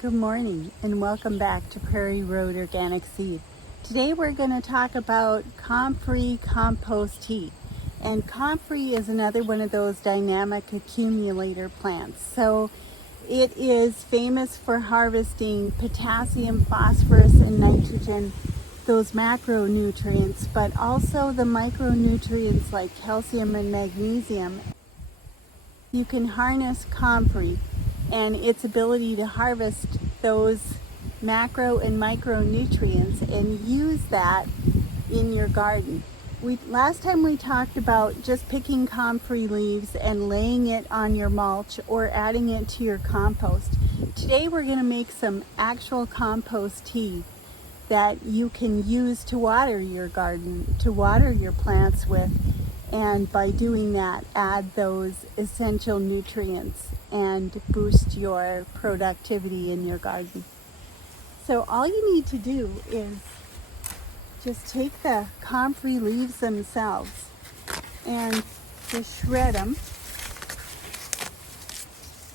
Good morning and welcome back to Prairie Road Organic Seed. Today we're going to talk about Comfrey compost tea. And Comfrey is another one of those dynamic accumulator plants. So it is famous for harvesting potassium, phosphorus, and nitrogen, those macronutrients, but also the micronutrients like calcium and magnesium. You can harness Comfrey and its ability to harvest those macro and micronutrients and use that in your garden. Last time we talked about just picking comfrey leaves and laying it on your mulch or adding it to your compost. Today we're going to make some actual compost tea that you can use to water your garden, to water your plants with, and by doing that add those essential nutrients and boost your productivity in your garden. So all you need to do is just take the comfrey leaves themselves and just shred them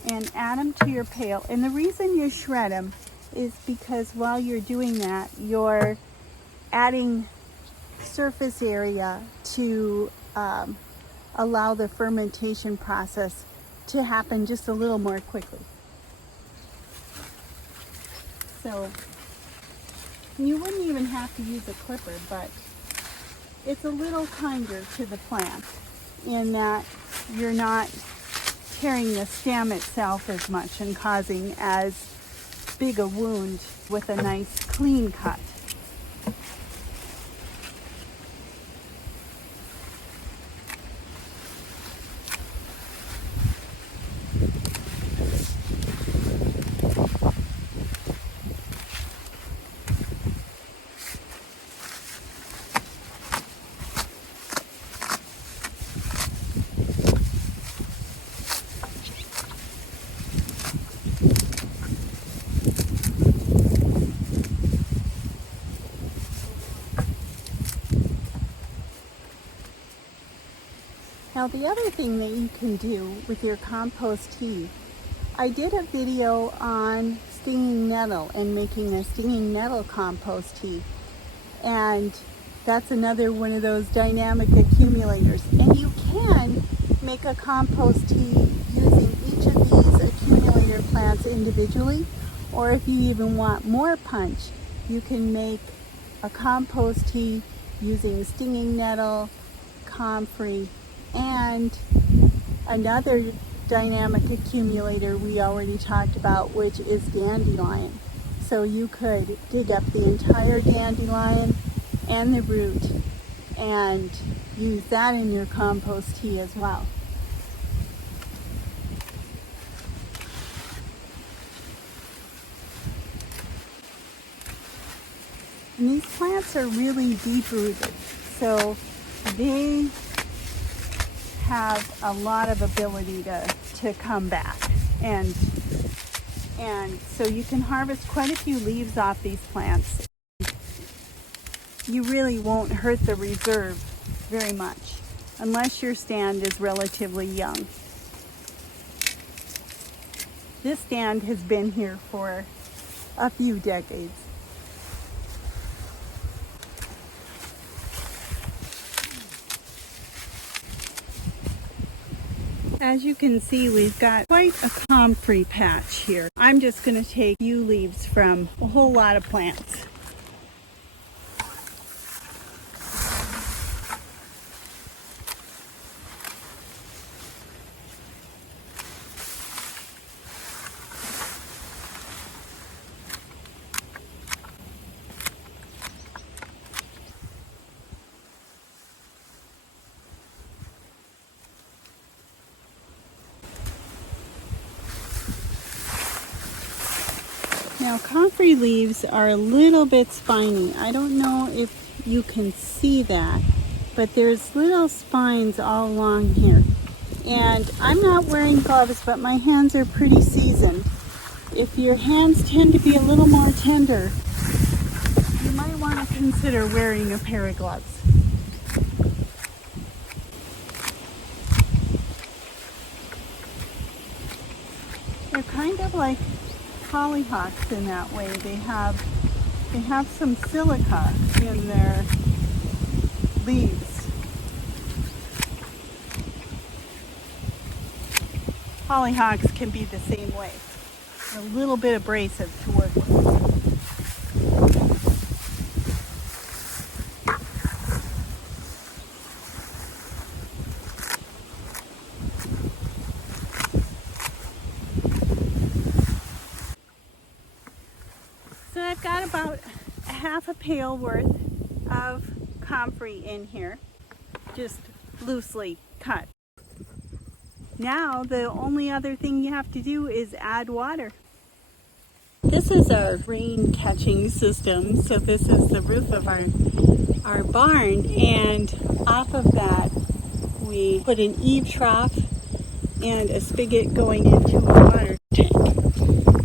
and add them to your pail. And the reason you shred them is because while you're doing that, you're adding surface area to allow the fermentation process to happen just a little more quickly. So you wouldn't even have to use a clipper, but it's a little kinder to the plant in that you're not tearing the stem itself as much and causing as big a wound with a nice clean cut. Now the other thing that you can do with your compost tea, I did a video on stinging nettle and making a stinging nettle compost tea, and that's another one of those dynamic accumulators. And you can make a compost tea using each of these accumulator plants individually, or if you even want more punch, you can make a compost tea using stinging nettle, comfrey, and another dynamic accumulator we already talked about, which is dandelion. So you could dig up the entire dandelion and the root and use that in your compost tea as well. And these plants are really deep rooted, so they have a lot of ability to come back, and so you can harvest quite a few leaves off these plants. You really won't hurt the reserve very much unless your stand is relatively young. This stand has been here for a few decades. As you can see, we've got quite a comfrey patch here. I'm just going to take a few leaves from a whole lot of plants. Now, comfrey leaves are a little bit spiny. I don't know if you can see that, but there's little spines all along here. And I'm not wearing gloves, but my hands are pretty seasoned. If your hands tend to be a little more tender, you might want to consider wearing a pair of gloves. They're kind of like hollyhocks in that way. They have some silica in their leaves. Hollyhocks can be the same way. A little bit abrasive to work with. So I've got about a half a pail worth of comfrey in here, just loosely cut. Now the only other thing you have to do is add water. This is our rain catching system. So this is the roof of our barn, and off of that we put an eave trough and a spigot going into a water tank.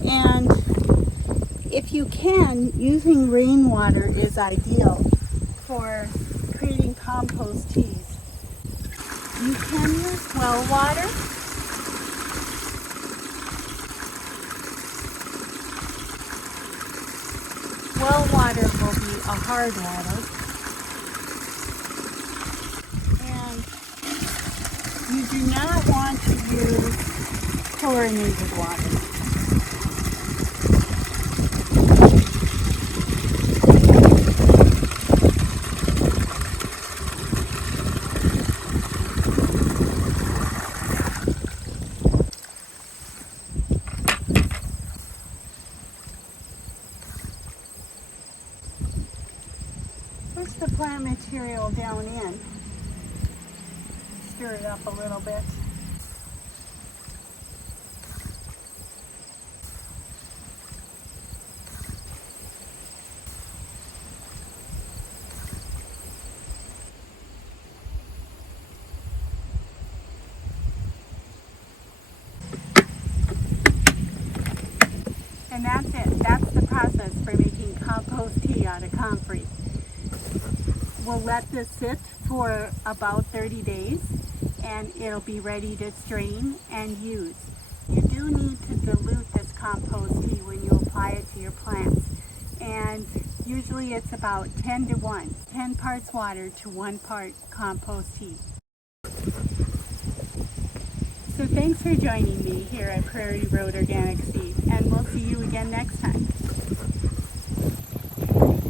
And if you can, using rainwater is ideal for creating compost teas. You can use well water. Well water will be a hard water. And you do not want to use chlorinated water. Push the plant material down in. Stir it up a little bit. And that's it. That's the process for making compost tea out of comfrey. We'll let this sit for about 30 days and it'll be ready to strain and use. You do need to dilute this compost tea when you apply it to your plants. And usually it's about 10 to 1, 10 parts water to 1 part compost tea. So thanks for joining me here at Prairie Road Organic Seed, and we'll see you again next time.